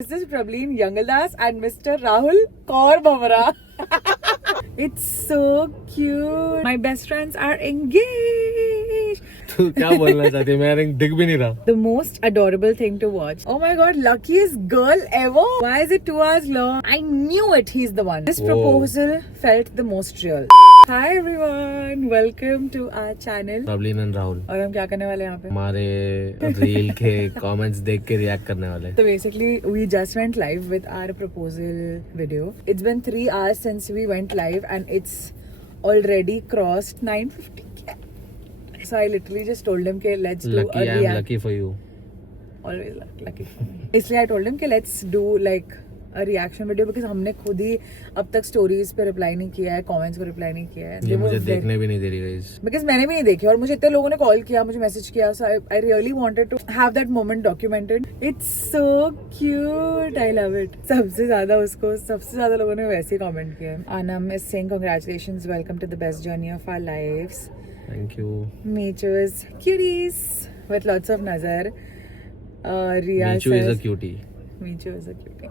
This is Prableen Yangaldas and Mr. Rahul Kaur Bhamra. It's so cute. My best friends are engaged. तू क्या बोलना चाहती है? मेरा रिंग दिख भी नहीं रहा. The most adorable thing to watch. Oh my god, luckiest girl ever. Why is it 2 hours long? I knew it. He's the one. This proposal felt the most real. Hi everyone. Welcome to our channel. Prableen and Rahul. और हम क्या करने वाले हैं यहाँ पे? हमारे reel के कमेंट्स देख के रिएक्ट करने वाले. So basically, we just went live with our proposal video. It's been 3 hours since we went live and it's already crossed 9:50. So I literally just told him, "Okay, let's do Lucky, a I am react." lucky for you. Always lucky for me. इसलिए I told him, "Okay, let's do like a reaction video because हमने खुद ही अब तक stories पे reply नहीं किया है, comments को reply नहीं किया है." ये मुझे देखने भी नहीं दे रही guys. Because मैंने भी नहीं देखी और मुझे इतने लोगों ने कॉल किया, मुझे मैसेज किया, so I really wanted to have that moment documented. It's so cute, I love it. सबसे ज्यादा लोगों ने वैसे ही कमेंट किया है. Anam is saying congratulations, welcome to the best journey of our lives. Thank you. Michu's cuties with lots of nazar. Riya Michu says, is a cutie. Michu is a cutie.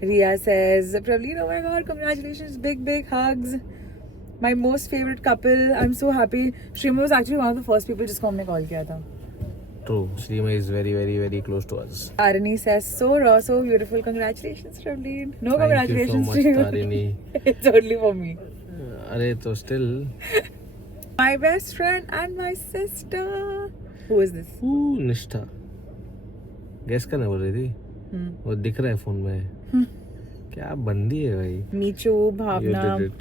Riya says, Prableen, oh my god, congratulations, big hugs. My most favorite couple. I'm so happy. Shrima was actually one of the first people जिसको हमने call किया था. True. Shrima is very close to us. Arini says, so raw, so beautiful. Congratulations, Prableen. No Thank congratulations you so to much, you. Tarini. It's only for me. अरे तो still. My best friend and my sister. Who is this? निष्ठा. Gas करने बोल रही थी. वो दिख रहा है फोन में. क्या बंदी है भाई. Michu, You Bhavna, did it.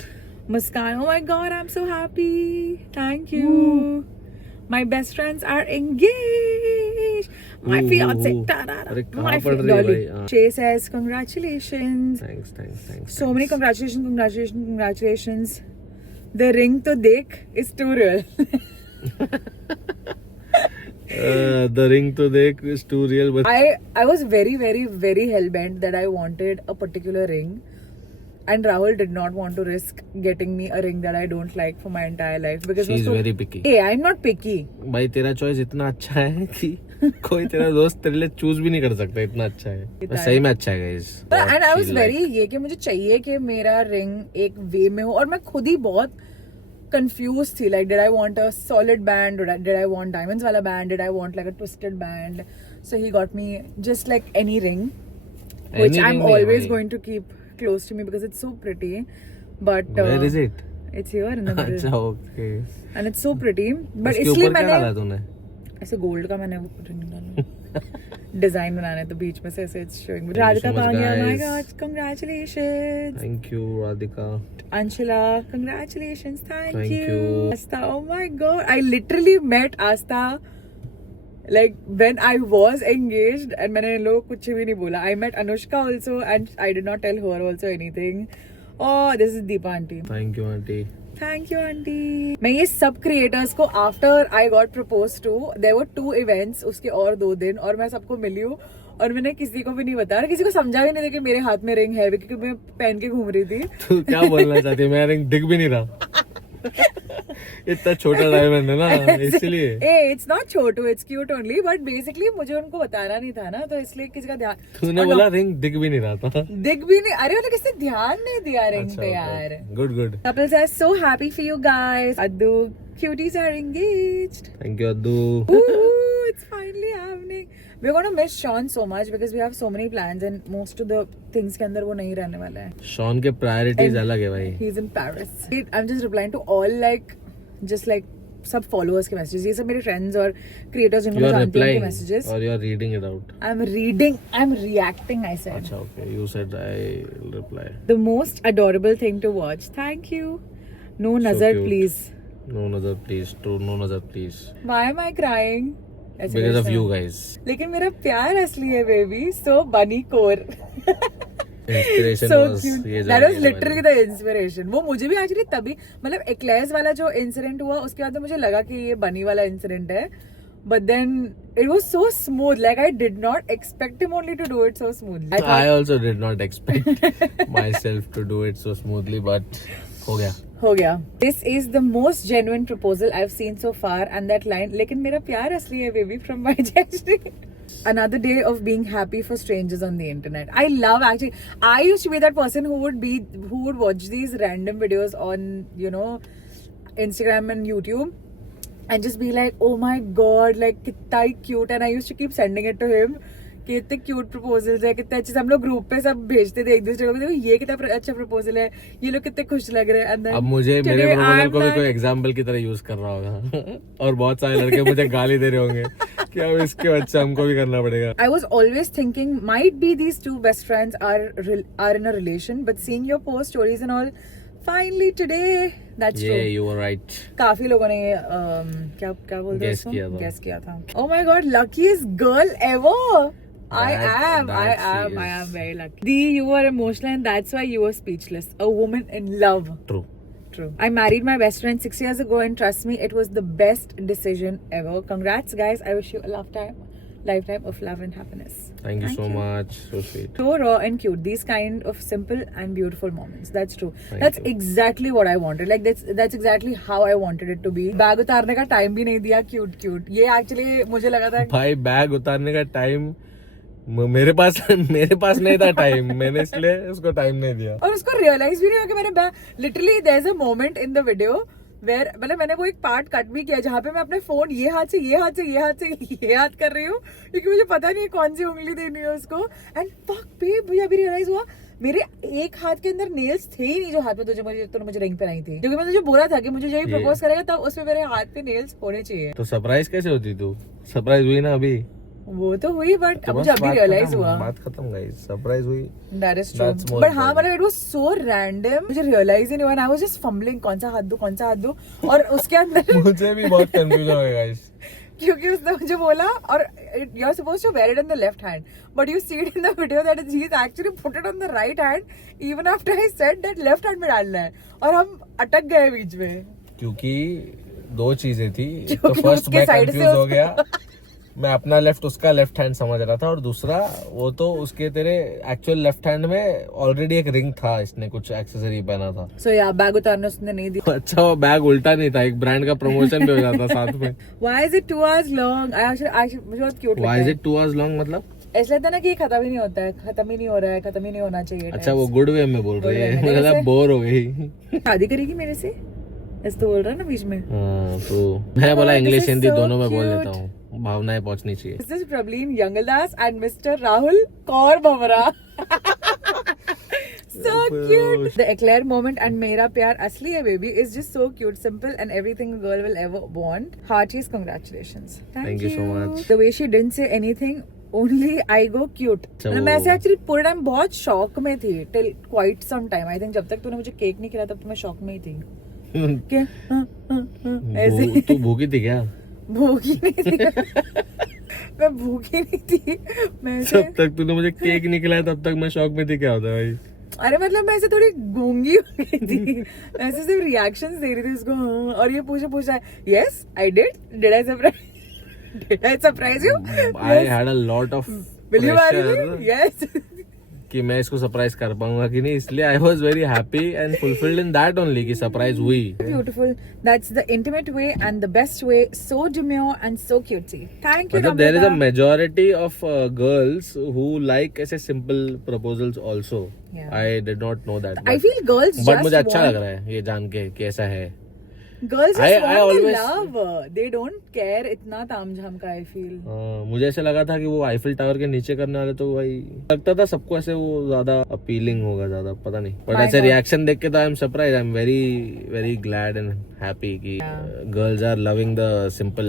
Muskan. Oh my god, I'm so happy. Thank you. My best friends are engaged. My fiance. अरे My कहाँ पढ़ रही है भाई. हाँ. Shay says congratulations. Thanks. So many congratulations. The ring to dekh is too real. The ring to देख is too real, but I was very hell bent that I wanted a particular ring. And Rahul did not want to risk getting me a ring that I don't like for my entire life because she is very picky. Hey, I'm not picky. भाई तेरा choice इतना अच्छा है कि कोई तेरा दोस्त तेरे लिए चूज भी नहीं कर सकता. इतना अच्छा है. पर सही में अच्छा है guys. And I was very ये कि मुझे चाहिए कि मेरा रिंग एक वे में हो और मैं खुद ही बहुत confused थी. Like, did I want a solid band or did I want diamonds वाला band? Did I want like a twisted band? So he got me just like any ring, which I'm always going to keep close to me because it's so pretty. But where is it? It's here in the middle. अच्छा okay. And it's so pretty. But उसके इसलिए ऊपर क्या डाला मैंने तूने? ऐसे gold का मैंने रिंग डाला. डिजाइन बनाना है तो बीच में से ऐसे it's showing. Thank you Radhika so much, कहाँ गया? My guys. God, congratulations. Thank you Radhika. Anshula, congratulations. Thank Thank you. you. Asta, oh my god. I literally met Asta like when I was engaged and मैंने इन लोगों को कुछ भी नहीं बोला. I met Anushka also and I did not tell her also anything. Oh, this is Deepa auntie. Thank you auntie. Thank you auntie. मैं ये सब creators को after I got proposed to, there were 2 events उसके और 2 दिन और मैं सबको मिली हूँ और मैंने किसी को भी नहीं बताया, किसी को समझा भी नहीं था कि मेरे हाथ में रिंग है क्योंकि मैं पहन के घूम रही थी. तू क्या बोलना चाहती है? मेरा रिंग दिख भी नहीं रहा. इतना छोटा डायमंड है ना इसलिए. ए इट्स नॉट छोटू, it's cute only, but basically मुझे उनको बताना नहीं था ना तो इसलिए किसी का ध्यान. तूने बोला रिंग दिख भी नहीं रहा था. दिख भी नहीं. अरे मतलब किसी ध्यान नहीं दिया रिंग अच्छा, पे okay. यार. Good. Couples are so happy for you guys. Addu, cuties are engaged. Thank you Addu. Ooh, it's finally happening. We're going to miss Sean so much because we have so many plans and most of the things के अंदर वो नहीं रहने वाला है. Shawn के priorities अलग है भाई. He's in Paris. I'm just replying to all just like सब followers के messages. ये सब मेरे friends और creators जिनको मैं जानती हूँ उनके messages. Or you are reading it out. I'm reacting, I said. अच्छा okay. You said I will reply. The most adorable thing to watch. Thank you. No nazar, cute. please. No nazar please. True, no nazar please. Why am I crying? Because of you guys. लेकिन मेरा प्यार असली है baby. So bunny core. Inspiration So was cute. ये That was जवानी literally the inspiration. वो मुझे भी actually तभी मतलब एक्लेयर्स वाला जो इंसिडेंट हुआ उसके बाद मुझे लगा कि ये बनी वाला इंसिडेंट है. But then it was so smooth. Like I did not expect him only to do it so smoothly. I also did not expect myself to do it so smoothly, but हो गया. This is the most genuine proposal I've seen so far, and that line, लेकिन मेरा प्यार असली है baby from my Jayashree. Another day of being happy for strangers on the internet. I love actually. I used to be that person who would watch these random videos on, you know, Instagram and YouTube and just be like, oh my god, like कितना ही cute. And I used to keep sending it to him. कि इतने cute proposals है, कितने अच्छे से हम लोग group पे सब भेजते थे एक दूसरे को, देखो ये कितना अच्छा प्रपोजल है, ये लोग कितने खुश लग रहे हैं. अब मुझे मेरे प्रपोजल को भी कोई एग्जाम्पल की तरह यूज कर रहा होगा और बहुत सारे लड़के मुझे गाली दे रहे होंगे कि अब इसके बच्चे हमको भी करना पड़ेगा. I was always thinking might be these two best friends are in a relation, but seeing your post stories and all, finally today that's true. Yeah, you were right. काफी लोगों ने क्या बोलते हैं Guess गेस किया था. Oh my god, luckiest girl ever. I am very lucky. Dee, you were emotional and that's why you were speechless. A woman in love. True. I married my best friend 6 years ago and trust me, it was the best decision ever. Congrats guys. I wish you a lifetime of love and happiness. Thank you so much. So sweet. So raw and cute. These kind of simple and beautiful moments. That's true. That's you. exactly what I wanted. Like that's exactly how I wanted it to be. Bag उतारने का time भी नहीं दिया. Cute. ये actually मुझे लगा था भाई बैग उतारने का टाइम मेरे पास नहीं था टाइम, मैंने इसलिए उसको टाइम नहीं दिया और उसको रियलाइज भी नहीं हुआ कि मैंने bag literally there is a moment in the video where मतलब मैंने वो एक पार्ट कट भी किया जहाँ पे मैं अपने फोन ये हाथ से ये हाथ कर रही हूँ क्योंकि मुझे पता नहीं है कौन सी उंगली देनी है उसको. एंड फक पे मुझे अभी रियलाइज हुआ मेरे एक हाथ के अंदर नेल्स थे ही नहीं जो हाथ में तूने मुझे रिंग पहनाई थी, क्योंकि मैं तुझे बोला था कि मुझे जब प्रपोज करेगा तब उसमें मेरे हाथ पे नेल्स होने चाहिए. तो सरप्राइज कैसे होती तू? सरप्राइज हुई ना अभी? वो तो हुई बट मुझे अभी रियलाइज हुआ. बात खत्म गाइस, सरप्राइज हुई. That is true. But हाँ मतलब it was so random. मुझे रियलाइज ही नहीं हुआ. And I was just fumbling कौन सा हाथ दूं और उसके अंदर मुझे भी बहुत कंफ्यूजन हो गया गाइस क्योंकि उसने मुझे बोला और you are supposed to wear it in the left hand, but you see it in the video that he's actually put it on the right hand even after I said that left hand में डालना है और हम अटक गए बीच में क्योंकि दो चीजें थी. तो फर्स्ट मैं कंफ्यूज हो गया, मैं अपना लेफ्ट उसका लेफ्ट हैंड समझ रहा था और दूसरा वो तो उसके तेरे एक्चुअल लेफ्ट हैंड में ऑलरेडी एक रिंग था, इसने कुछ एक्सेसरी पहना था. सो या बैग उतारने उसने नहीं दिया. अच्छा वो बैग उल्टा नहीं था, एक ब्रांड का प्रमोशन भी हो जाता साथ में. Why is it 2 hours long? मुझे बहुत क्यूट लगता है. Why is it 2 hours long मतलब? ऐसा लगता है ना कि ये खत्म ही नहीं होता है, खत्म ही नहीं हो रहा है, खत्म ही नहीं होना चाहिए. अच्छा वो गुड वे में बोल रही है, मतलब बोर हो गई. शादी करेगी मेरे से ऐसे तो बोल रहा है ना बीच में. तो मैं बोला इंग्लिश हिंदी दोनों में बोल लेता हूँ, भावनाएं पहुंचनी चाहिए. This is Prableen Yangaldas and Mr. Rahul Kaur Bhamra. So cute. The eclair moment and Mera Pyar Asli Hai Baby is just so cute, simple and everything a girl will ever want. Heartiest congratulations. Thank you so much. The way she didn't say anything, only I go cute. मैं ऐसे actually पूरे time बहुत shock में थी till quite some time. I think जब तक तूने मुझे केक नहीं खिलाया तब तो मैं शॉक में ही थी. क्या? ऐसे तू भूखी थी क्या? भूखी नहीं थी. मैं भूखी नहीं थी. मैं जब तक तूने मुझे केक नहीं खिलाया तब तक मैं शॉक में थी. क्या होता है भाई? अरे मतलब मैं ऐसे थोड़ी गूंगी हो गई थी. ऐसे सिर्फ रिएक्शंस दे रही थी उसको. और ये पूछा है yes I did I surprise you I had a lot of pressure yes कि मैं इसको सरप्राइज कर पाऊंगा कि नहीं, इसलिए I was very happy and fulfilled in that only कि सरप्राइज हुई. Beautiful. That's the intimate way and the best way. So demure and so cutesy. Thank you. मतलब there is a majority of girls who like ऐसे simple proposals also. Yeah. I did not know that. I feel girls but just मुझे अच्छा want... लग रहा है ये जान के कैसा है. Girls just want always... love. They don't care इतना तामझाम का. I feel. मुझे ऐसा लगा था कि वो आईफिल टावर के नीचे करने वाले तो भाई लगता था सबको ऐसे वो ज्यादा अपीलिंग होगा, ज्यादा पता नहीं. बट ऐसे रिएक्शन देख के तो I am surprise. I am very very glad and happy कि girls are loving the simple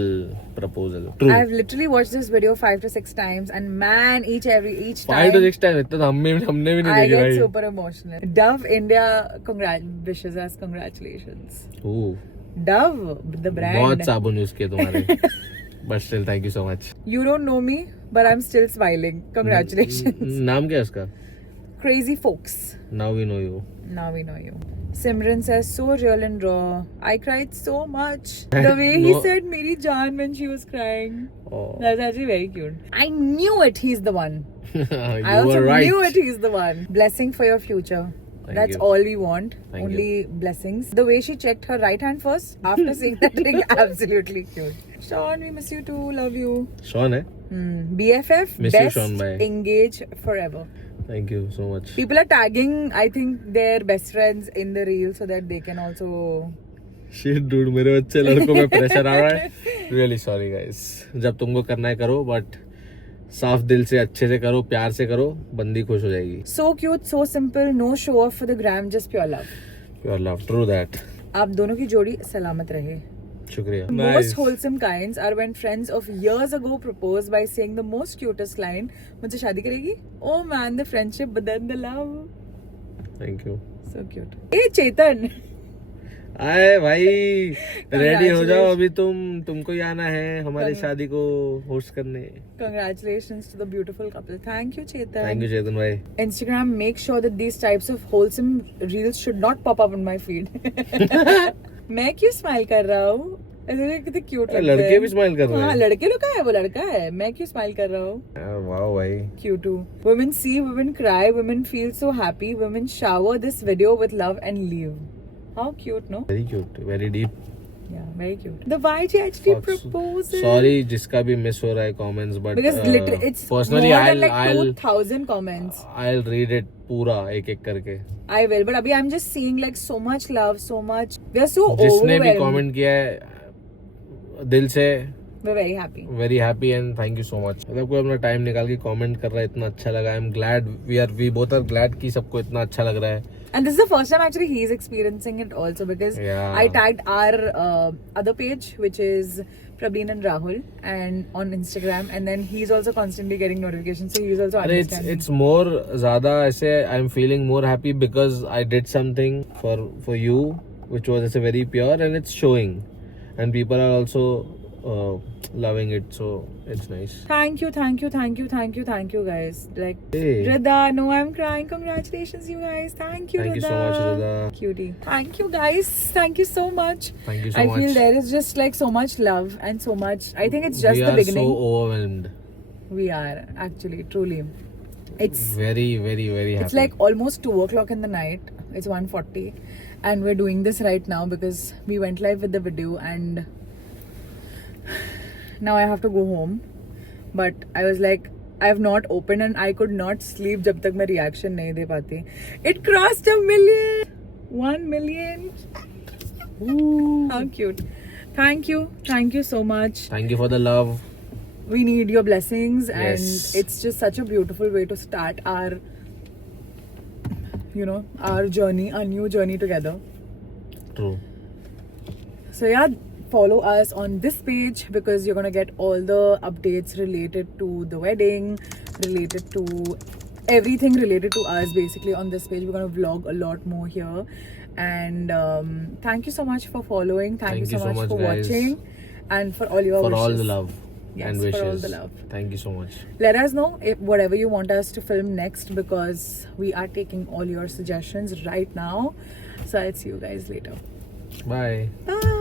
proposal. True. I have literally watched this video 5 to 6 times and man each time 5 to 6 times इतना तो हमने भी नहीं I देखी get भाई. super emotional. Dove India wishes us congratulations. Dove, the brand. बहुत साबुन use किए तुम्हारे. But still, thank you so much. You don't know me, but I'm still smiling. Congratulations. नाम क्या है उसका? Crazy folks. Now we know you. Now we know you. Simran says, so real and raw. I cried so much. The way he said Meri Jaan when she was crying. Oh. That's actually very cute. I knew it, he's the one. You I also were right. knew it, he's the one. Blessing for your future. Thank That's you. all we want. Thank Only blessings. The way she checked her right hand first after seeing that ring, absolutely cute. Sean, we miss you too. Love you. Sean है. BFF, Miss you, best, Sean, bye. engage forever. Thank you so much. People are tagging, I think, their best friends in the reel so that they can also. Shit, dude, मेरे बच्चे लड़कों में pressure आ रहा है. Really sorry guys. जब तुमको करना है करो, but साफ दिल से अच्छे से करो, प्यार से करो, बंदी खुश हो जाएगी. So cute, so simple, no show off for the gram, just pure love. Pure love, true that. आप दोनों की जोड़ी सलामत रहे. शुक्रिया. Most wholesome kinds are when friends of years ago propose by saying the most cutest line, मुझसे शादी करेगी? Oh man, the friendship but then the love. Thank you. So cute. Hey Chetan. आए भाई, रेडी हो जाओ अभी तुमको ही आना है हमारी शादी को होस्ट करने. Congratulations to the beautiful couple. Thank you Chetan. Thank you चेतन भाई. Instagram, make sure that these types of wholesome reels should not pop up on my feed. मैं क्यों स्माइल कर रहा हूँ? कितने क्यूट लगते हैं. लड़के भी स्माइल कर रहे हैं. हाँ, लड़के लोग का है, वो लड़का है. मैं क्यों स्माइल कर रहा हूँ? वाओ भाई. Cute too. Women see, women cry, women feel so happy, women shower this video with love and leave. How cute, no? Very cute, very deep. Yeah, very cute. The YG actually proposes. Sorry जिसका भी miss हो रहा है comments, but Because literally it's personally more than like I'll 2,000 comments. I'll read it पूरा एक एक करके. I will, but अभी I'm just seeing like so much love, so much. They're so जिसने भी overwhelmed. comment किया है दिल से We're very happy. very happy and thank you so much. मतलब कोई अपना टाइम निकाल के comment कर रहा है, इतना अच्छा लगा. I'm glad we both are glad कि सबको इतना अच्छा लग रहा है. And this is the first time actually he's experiencing it also because Yeah. I tagged our other page, which is Prableen and Rahul, and on Instagram, and then he's also constantly getting notifications, so he's also अरे understanding. it's more ज़्यादा ऐसे I'm feeling more happy because I did something for you which was ऐसे very pure and it's showing and people are also loving it, so it's nice. Thank you guys. Like Hey. Rida, no, I'm crying. Congratulations, you guys. Thank you, Thank you Rida. so much, Rida. Cutie. Thank you, guys. Thank you so much. Thank you so I much. feel there is just like so much love and so much. I think it's just we the are beginning. so overwhelmed. We are actually truly. It's Very, very, very happy. It's like almost 2 o'clock in the night. It's 1:40, and we're doing this right now because we went live with the video, and now I have to go home. But I was like, I have not opened, and I could not sleep जब तक मैं reaction नहीं दे पाती. It crossed 1 million. 1 million. Ooh. How cute. Thank you so much. Thank you for the love. We need your blessings, and Yes. it's just such a beautiful way to start our journey, our new journey together. True. So yeah, follow us on this page because you're gonna get all the updates related to the wedding, related to everything related to us basically on this page. We're gonna vlog a lot more here, and thank you so much for following. Thank you so much for guys. watching, and for all your For wishes. all the love Yes, and wishes. for all the love. Thank you so much. Let us know if whatever you want us to film next because we are taking all your suggestions right now. So I'll see you guys later. Bye. Bye.